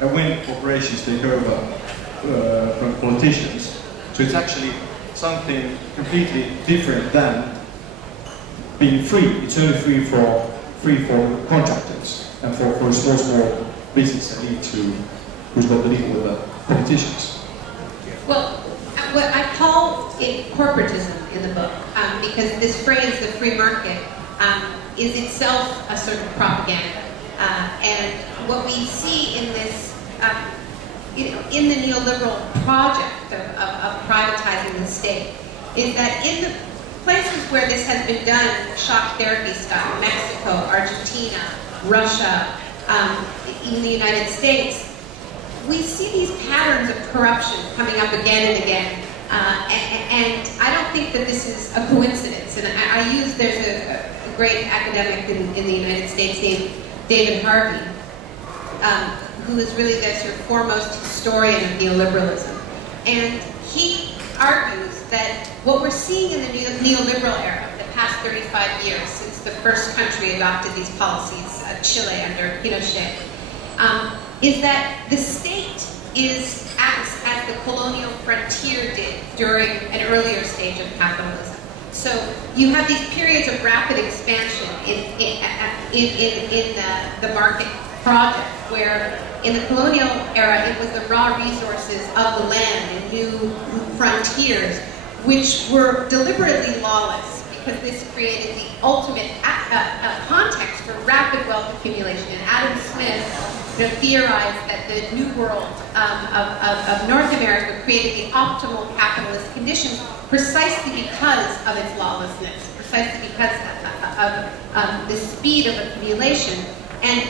when corporations take over from politicians. So it's actually something completely different than being free. It's only free for contractors and for small business elite who's got to deal with the politicians. Well, what I call it corporatism in the book, because this phrase, the free market, is itself a sort of propaganda. And what we see in this, in the neoliberal project of privatizing the state, is that in the places where this has been done, shock therapy style, Mexico, Argentina, Russia, in the United States, we see these patterns of corruption coming up again and again. And I don't think that this is a coincidence. And there's a great academic in the United States named David Harvey, who is really the sort of foremost historian of neoliberalism. And he argues that what we're seeing in the neoliberal era, the past 35 years since the first country adopted these policies, Chile under Pinochet, is that the state acts as the colonial frontier did during an earlier stage of capitalism. So you have these periods of rapid expansion in the market project, where in the colonial era it was the raw resources of the land and new frontiers, which were deliberately lawless, because this created the ultimate context for rapid wealth accumulation. And Adam Smith theorized that the New World of North America created the optimal capitalist conditions precisely because of its lawlessness, precisely because of the speed of accumulation. And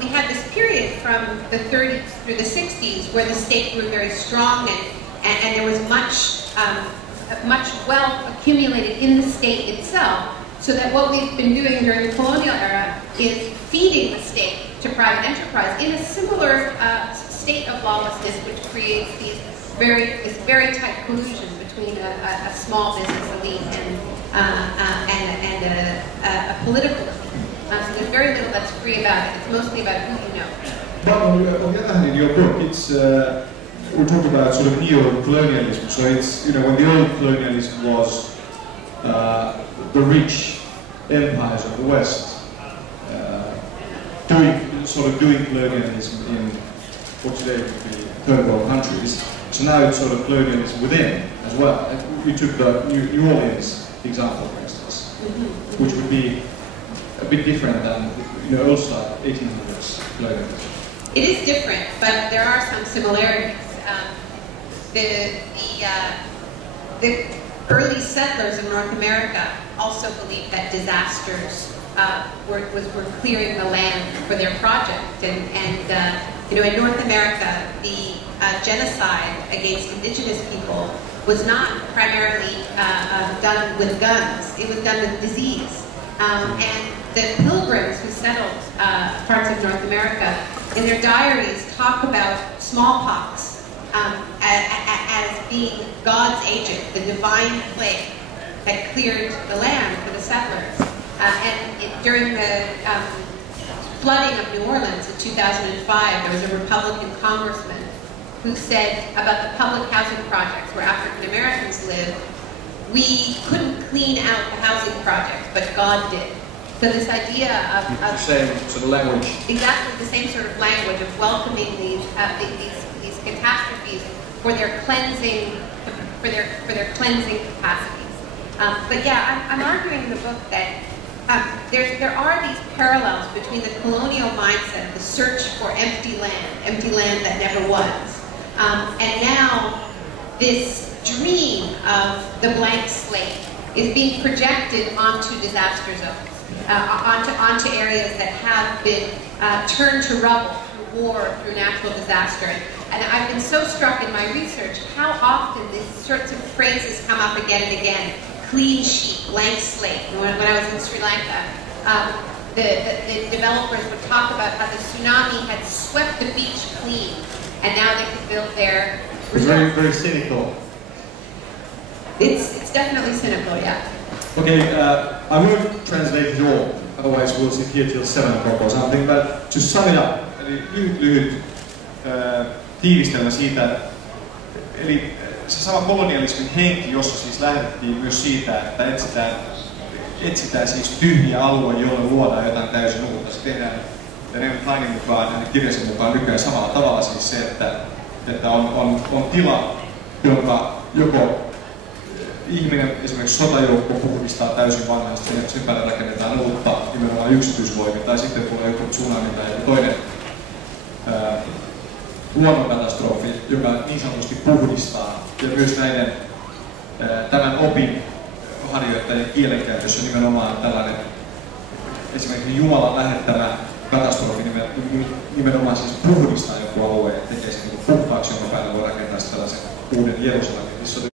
we had this period from the 30s through the 60s where the state grew very strong, and there was much wealth accumulated in the state itself, so that what we've been doing during the colonial era is feeding the state to private enterprise in a similar state of lawlessness, which creates this very tight collusion between a small business elite and a political elite. So there's very little that's free about it. It's mostly about who you know. But on the other hand, in your book, it's we talk about sort of neo-colonialism. So it's, when the old colonialism was the rich empires of the West doing colonialism in what today would be third world countries. So now it's sort of colonialism within as well. You took the New Orleans example, for instance, which would be a bit different than old style 1800s colonialism. It is different, but there are some similarities. The early settlers in North America also believed that disasters were clearing the land for their project, and in North America, the genocide against indigenous people was not primarily done with guns; it was done with disease. And the pilgrims who settled parts of North America, in their diaries, talk about smallpox as being God's agent, the divine plague that cleared the land for the settlers. During the flooding of New Orleans in 2005, there was a Republican congressman who said about the public housing projects where African Americans live, we couldn't clean out the housing projects, but God did. So this idea of the same sort of language. Exactly the same sort of language of welcoming these catastrophes for their cleansing, for their cleansing capacities. But yeah, I'm arguing in the book that there are these parallels between the colonial mindset, the search for empty land that never was, and now this dream of the blank slate is being projected onto disaster zones. Onto areas that have been turned to rubble through war, through natural disaster. And I've been so struck in my research how often these sorts of phrases come up again and again. Clean sheet, blank slate. When I was in Sri Lanka, the developers would talk about how the tsunami had swept the beach clean, and now they could build their resorts. Very, very cynical. It's definitely cynical, yeah. Okay, I won't translate it all, otherwise we'll sit here till 7 o'clock or something, but to sum it up, you include tiivistelmä siitä, eli se sama kolonialismin henki, jossa siis lähdettiin myös siitä, että etsitään siis tyhjiä alue, joilla luodaan jotain täysin uutta. Se tehdään Naomi Kleinin mukaan, hänen kirjansa mukaan nykyään samalla tavalla siis se, että on tila, jonka joko ihminen, esimerkiksi sotajoukko, puhdistaa täysin vanhasta, sen päälle rakennetaan uutta nimenomaan yksityisvoimia, tai sitten tulee joku tsunami tai joku toinen luonnonkatastrofi, joka niin sanotusti puhdistaa. Ja myös tämän opin harjoittajien kielenkäytössä nimenomaan tällainen esimerkiksi Jumalan lähettämä katastrofi nimenomaan siis puhdistaa joku alue ja tekee sen puhtaaksi, jonka päälle voi rakentaa tällaisen uuden Jerusalemin.